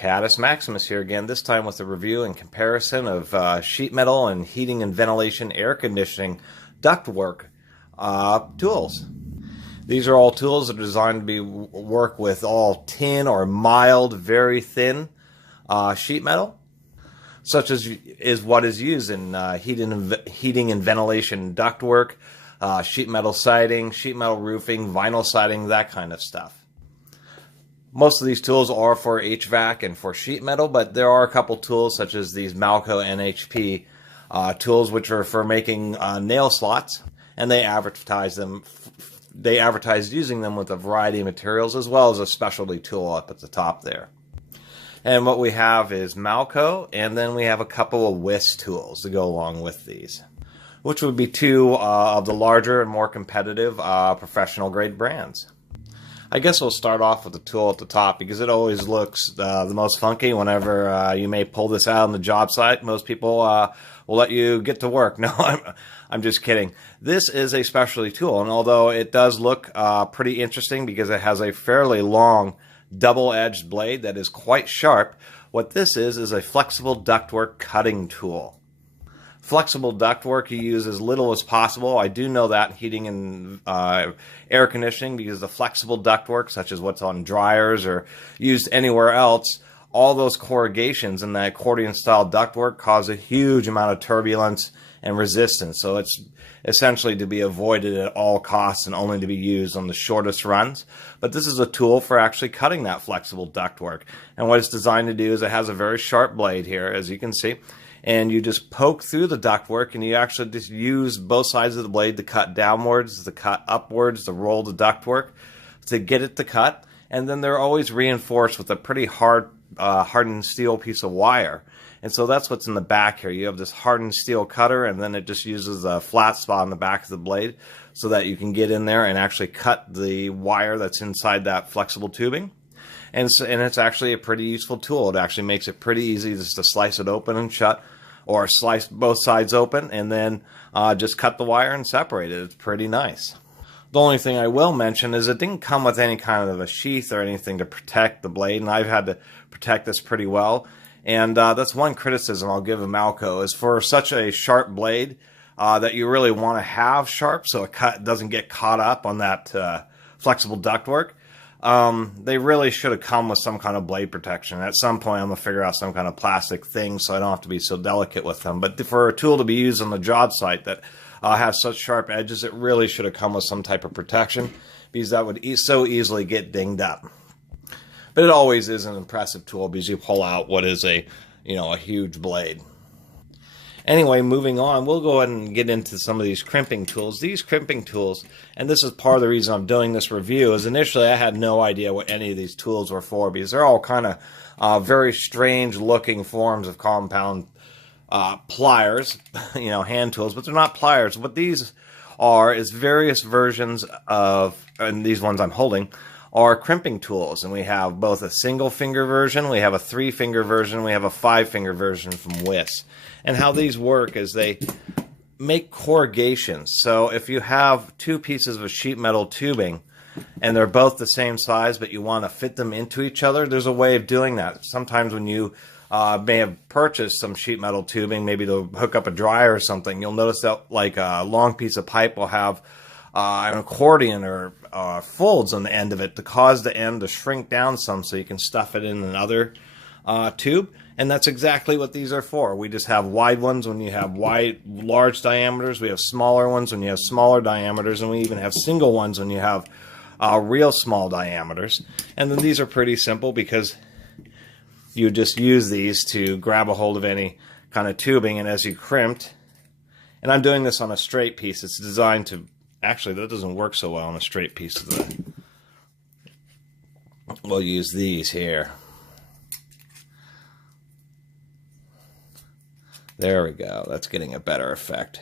Catus Maximus here again, this time with a review and comparison of sheet metal and heating and ventilation, air conditioning, ductwork tools. These are all tools that are designed to work with all tin or mild, very thin sheet metal, such as is what is used in heating and ventilation ductwork, sheet metal siding, sheet metal roofing, vinyl siding, that kind of stuff. Most of these tools are for HVAC and for sheet metal, but there are a couple tools such as these Malco NHP tools, which are for making nail slots, and they advertise using them with a variety of materials, as well as a specialty tool up at the top there. And what we have is Malco, and then we have a couple of whisk tools to go along with these, which would be two of the larger and more competitive professional grade brands. I guess we'll start off with the tool at the top because it always looks the most funky whenever you may pull this out on the job site. Most people will let you get to work. No, I'm just kidding. This is a specialty tool, and although it does look pretty interesting because it has a fairly long double-edged blade that is quite sharp, what this is a flexible ductwork cutting tool. Flexible ductwork you use as little as possible. I do know that in heating and air conditioning, because the flexible ductwork, such as what's on dryers or used anywhere else, all those corrugations in that accordion style ductwork cause a huge amount of turbulence and resistance. So it's essentially to be avoided at all costs and only to be used on the shortest runs. But this is a tool for actually cutting that flexible ductwork. And what it's designed to do is it has a very sharp blade here, as you can see. And you just poke through the ductwork, and you actually just use both sides of the blade to cut downwards, to cut upwards, to roll the ductwork, to get it to cut. And then they're always reinforced with a pretty hardened steel piece of wire. And so that's what's in the back here. You have this hardened steel cutter, and then it just uses a flat spot on the back of the blade so that you can get in there and actually cut the wire that's inside that flexible tubing. And it's actually a pretty useful tool. It actually makes it pretty easy just to slice it open and shut, or slice both sides open and then just cut the wire and separate it. It's pretty nice. The only thing I will mention is it didn't come with any kind of a sheath or anything to protect the blade, and I've had to protect this pretty well. And that's one criticism I'll give of Malco, is for such a sharp blade that you really want to have sharp so it doesn't get caught up on that flexible ductwork. They really should have come with some kind of blade protection. At some point, I'm going to figure out some kind of plastic thing so I don't have to be so delicate with them. But for a tool to be used on the job site that has such sharp edges, it really should have come with some type of protection, because that would so easily get dinged up. But it always is an impressive tool because you pull out what is a huge blade. Anyway, moving on, we'll go ahead and get into some of these crimping tools. These crimping tools, and this is part of the reason I'm doing this review, is initially I had no idea what any of these tools were for, because they're all kind of very strange looking forms of compound pliers, hand tools, but they're not pliers. What these are is various versions of, and these ones I'm holding, are crimping tools. And we have both a single finger version, we have a 3-finger version, we have a 5-finger version from Whisk. And how these work is they make corrugations. So if you have two pieces of sheet metal tubing and they're both the same size, but you want to fit them into each other, there's a way of doing that. Sometimes when you may have purchased some sheet metal tubing, maybe to hook up a dryer or something, you'll notice that like a long piece of pipe will have an accordion or folds on the end of it to cause the end to shrink down some so you can stuff it in another tube. And that's exactly what these are for. We just have wide ones when you have large diameters. We have smaller ones when you have smaller diameters. And we even have single ones when you have real small diameters. And then these are pretty simple because you just use these to grab a hold of any kind of tubing. And as you crimped, and I'm doing this on a straight piece. It's designed to, actually that doesn't work so well on a straight piece. We'll use these here. There we go. That's getting a better effect.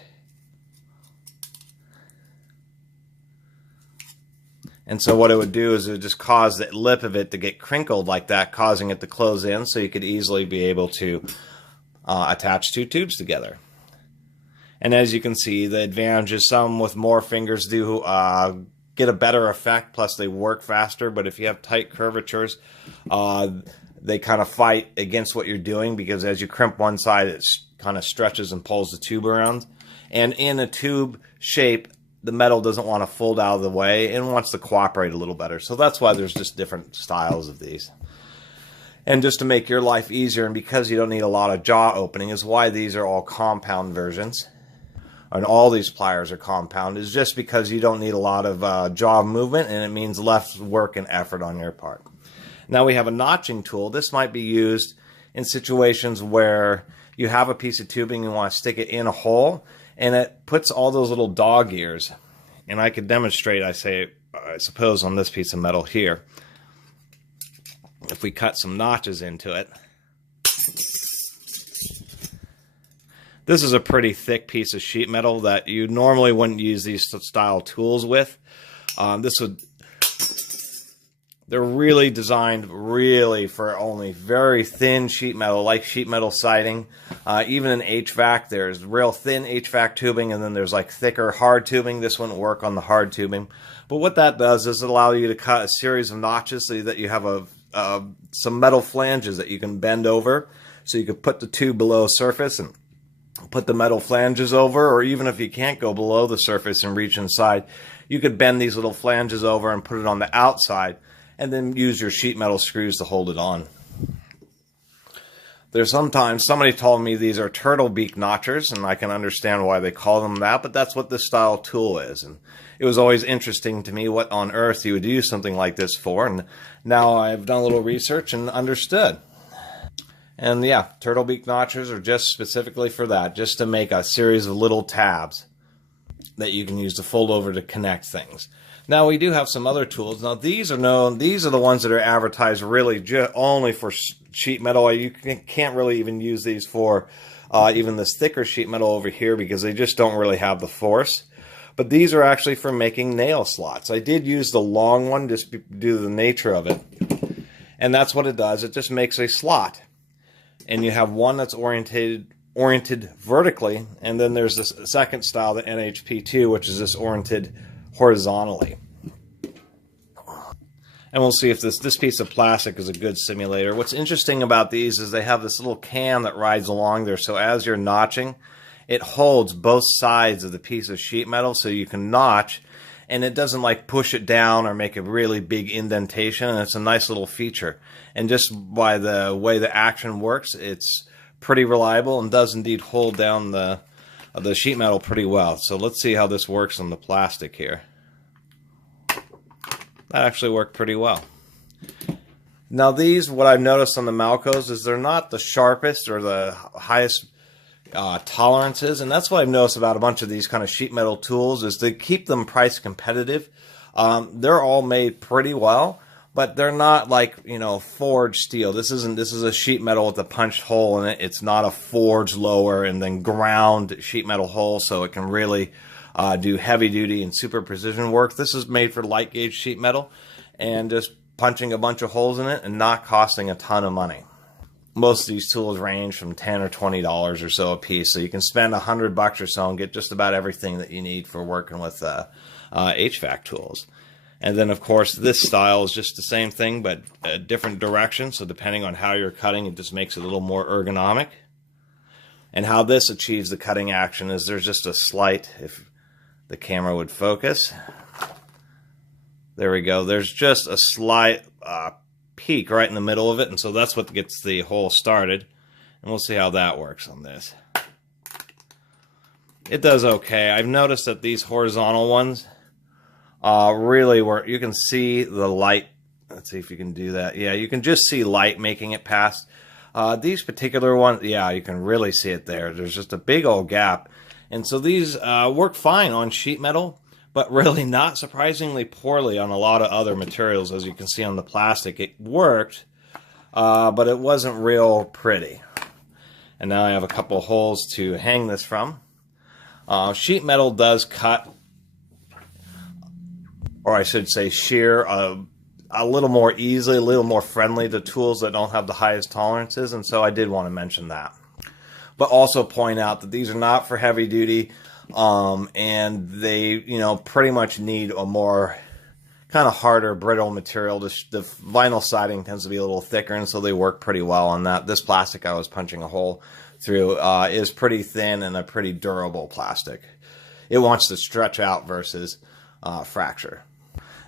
And so what it would do is it would just cause the lip of it to get crinkled like that, causing it to close in so you could easily be able to attach two tubes together. And as you can see, the advantage is some with more fingers do get a better effect, plus they work faster. But if you have tight curvatures, they kind of fight against what you're doing, because as you crimp one side, it kind of stretches and pulls the tube around. And in a tube shape, the metal doesn't want to fold out of the way and wants to cooperate a little better. So that's why there's just different styles of these. And just to make your life easier, and because you don't need a lot of jaw opening, is why these are all compound versions. And all these pliers are compound, is just because you don't need a lot of jaw movement, and it means less work and effort on your part. Now we have a notching tool. This might be used in situations where you have a piece of tubing and you want to stick it in a hole, and it puts all those little dog ears. And I could demonstrate, I suppose, on this piece of metal here. If we cut some notches into it. This is a pretty thick piece of sheet metal that you normally wouldn't use these style tools with. They're really designed for only very thin sheet metal, like sheet metal siding. Even in HVAC, there's real thin HVAC tubing, and then there's like thicker hard tubing. This wouldn't work on the hard tubing. But what that does is it allows you to cut a series of notches so that you have some metal flanges that you can bend over. So you could put the tube below surface and put the metal flanges over, or even if you can't go below the surface and reach inside, you could bend these little flanges over and put it on the outside, and then use your sheet metal screws to hold it on. There's sometimes, somebody told me these are turtle beak notchers, and I can understand why they call them that, but that's what this style tool is. And it was always interesting to me what on earth you would use something like this for, and now I've done a little research and understood. And yeah, turtle beak notchers are just specifically for that, just to make a series of little tabs that you can use to fold over to connect things. Now we do have some other tools. Now these are the ones that are advertised really only for sheet metal. You can't really even use these for even this thicker sheet metal over here, because they just don't really have the force. But these are actually for making nail slots. I did use the long one just due to the nature of it. And that's what it does. It just makes a slot. And you have one that's oriented vertically, and then there's this second style, the NHP2, which is this oriented horizontally. And we'll see if this piece of plastic is a good simulator. What's interesting about these is they have this little cam that rides along there, so as you're notching, it holds both sides of the piece of sheet metal so you can notch, and it doesn't like push it down or make a really big indentation, and it's a nice little feature. And just by the way the action works, it's pretty reliable and does indeed hold down the sheet metal pretty well. So let's see how this works on the plastic here. That actually worked pretty well. Now these, what I've noticed on the Malcos is they're not the sharpest or the highest tolerances, and that's what I've noticed about a bunch of these kind of sheet metal tools is to keep them price competitive. They're all made pretty well, but they're not like, you know, forged steel. This is a sheet metal with a punched hole in it. It's not a forged lower and then ground sheet metal hole, so it can really do heavy duty and super precision work. This is made for light gauge sheet metal and just punching a bunch of holes in it and not costing a ton of money. Most of these tools range from $10 or $20 or so a piece, so you can spend $100 or so and get just about everything that you need for working with HVAC tools. And then, of course, this style is just the same thing, but a different direction. So depending on how you're cutting, it just makes it a little more ergonomic. And how this achieves the cutting action is there's just a slight, if the camera would focus. There we go. There's just a slight peak right in the middle of it, and so that's what gets the hole started. And we'll see how that works on this. It does okay. I've noticed that these horizontal ones really work. You can see the light. Let's see if you can do that. Yeah, you can just see light making it past. These particular ones, yeah, you can really see it there. There's just a big old gap. And so these work fine on sheet metal, but really not surprisingly poorly on a lot of other materials. As you can see on the plastic, it worked, but it wasn't real pretty. And now I have a couple holes to hang this from. Sheet metal does cut, or I should say shear, a little more easily, a little more friendly to tools that don't have the highest tolerances, and so I did want to mention that. But also point out that these are not for heavy duty, and they, you know, pretty much need a more kind of harder, brittle material. The vinyl siding tends to be a little thicker, and so they work pretty well on that. This plastic I was punching a hole through is pretty thin and a pretty durable plastic. It wants to stretch out versus fracture.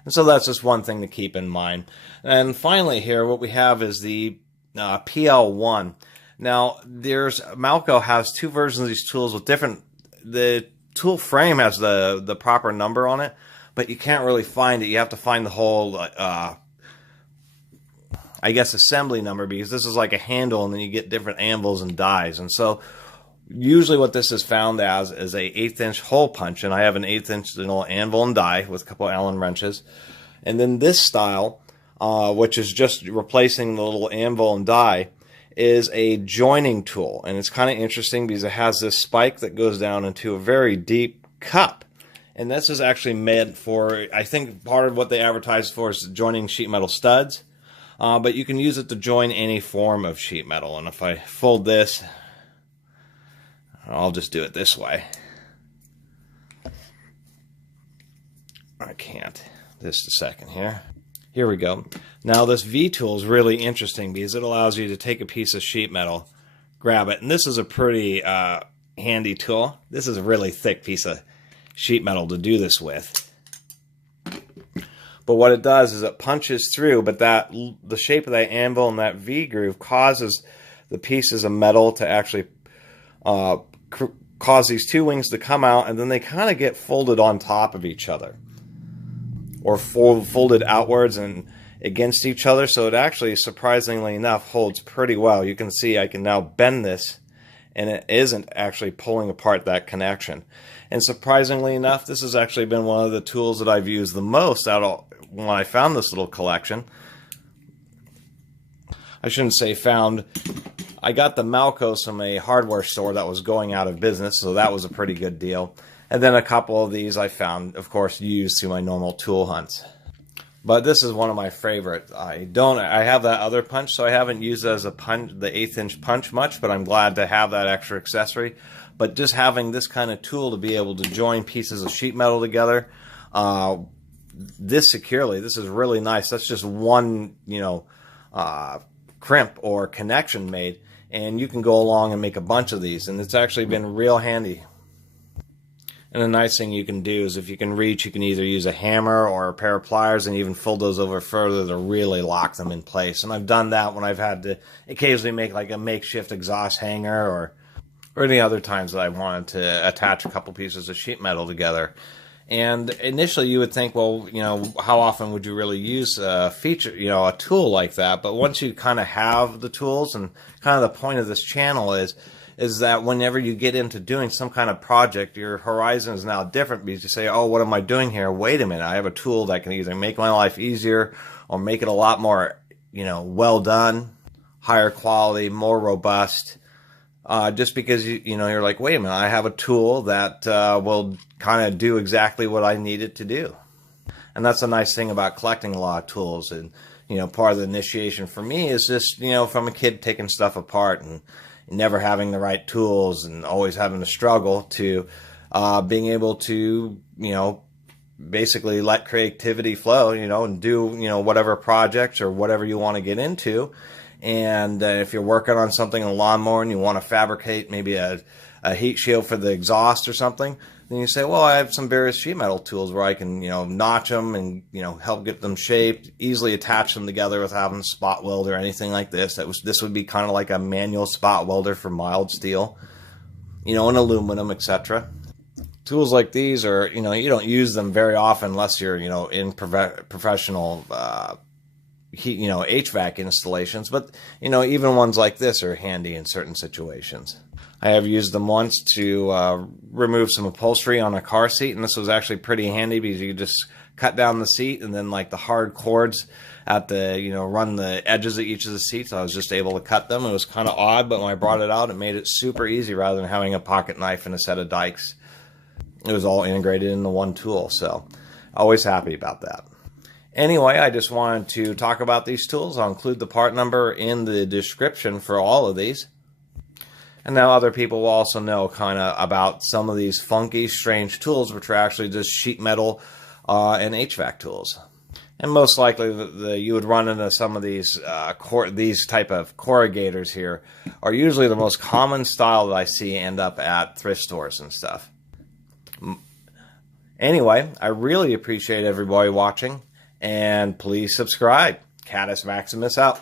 And so that's just one thing to keep in mind. And finally here, what we have is the PL1. Now, Malco has two versions of these tools with different, the tool frame has the proper number on it, but you can't really find it. You have to find the whole, I guess, assembly number, because this is like a handle and then you get different anvils and dies. And so usually what this is found as is a 1/8 inch hole punch, and I have an 1/8 inch anvil and die with a couple of Allen wrenches. And then this style, which is just replacing the little anvil and die, is a joining tool. And it's kind of interesting because it has this spike that goes down into a very deep cup. And this is actually meant for, I think part of what they advertise for is joining sheet metal studs. But you can use it to join any form of sheet metal. And if I fold this, I'll just do it this way. I can't. Just a second here. Here we go. Now this V-tool is really interesting because it allows you to take a piece of sheet metal, grab it, and this is a pretty handy tool. This is a really thick piece of sheet metal to do this with. But what it does is it punches through, but the shape of that anvil and that V groove causes the pieces of metal to actually cause these two wings to come out, and then they kind of get folded on top of each other, or folded outwards and against each other. So it actually, surprisingly enough, holds pretty well. You can see I can now bend this, and it isn't actually pulling apart that connection. And surprisingly enough, this has actually been one of the tools that I've used the most out of when I found this little collection. I shouldn't say found. I got the Malcos from a hardware store that was going out of business, so that was a pretty good deal. And then a couple of these I found, of course, used through my normal tool hunts. But this is one of my favorite. I have that other punch, so I haven't used it as a punch, the 1/8 inch punch much, but I'm glad to have that extra accessory. But just having this kind of tool to be able to join pieces of sheet metal together, this securely, this is really nice. That's just one, crimp or connection made, and you can go along and make a bunch of these, and it's actually been real handy. And the nice thing you can do is if you can reach, you can either use a hammer or a pair of pliers and even fold those over further to really lock them in place. And I've done that when I've had to occasionally make like a makeshift exhaust hanger, or any other times that I wanted to attach a couple pieces of sheet metal together. And initially you would think, well, how often would you really use a feature, a tool like that? But once you kind of have the tools, and kind of the point of this channel is that whenever you get into doing some kind of project, your horizon is now different, because you say, oh, what am I doing here? Wait a minute, I have a tool that can either make my life easier or make it a lot more, well done, higher quality, more robust. Just because you're like, wait a minute, I have a tool that will kind of do exactly what I need it to do. And that's a nice thing about collecting a lot of tools. And part of the initiation for me is just from a kid taking stuff apart and never having the right tools and always having to struggle, to being able to basically let creativity flow, and do whatever projects or whatever you want to get into. And if you're working on something in a lawnmower and you want to fabricate maybe a heat shield for the exhaust or something, then you say, well, I have some various sheet metal tools where I can, notch them and, help get them shaped, easily attach them together without having a spot weld or anything like this. This would be kind of like a manual spot welder for mild steel, and aluminum, etc. Tools like these are, you don't use them very often unless you're, in professional HVAC installations, but even ones like this are handy in certain situations. I have used them once to remove some upholstery on a car seat, and this was actually pretty handy because you just cut down the seat, and then like the hard cords at the run the edges of each of the seats, I was just able to cut them. It was kind of odd, but when I brought it out, it made it super easy rather than having a pocket knife and a set of dikes. It was all integrated into one tool, so always happy about that. Anyway, I just wanted to talk about these tools. I'll include the part number in the description for all of these. And now other people will also know kind of about some of these funky, strange tools, which are actually just sheet metal and HVAC tools. And most likely, you would run into some of these these type of corrugators here are usually the most common style that I see end up at thrift stores and stuff. Anyway, I really appreciate everybody watching, and please subscribe. Catus Maximus out.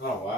Oh, wow.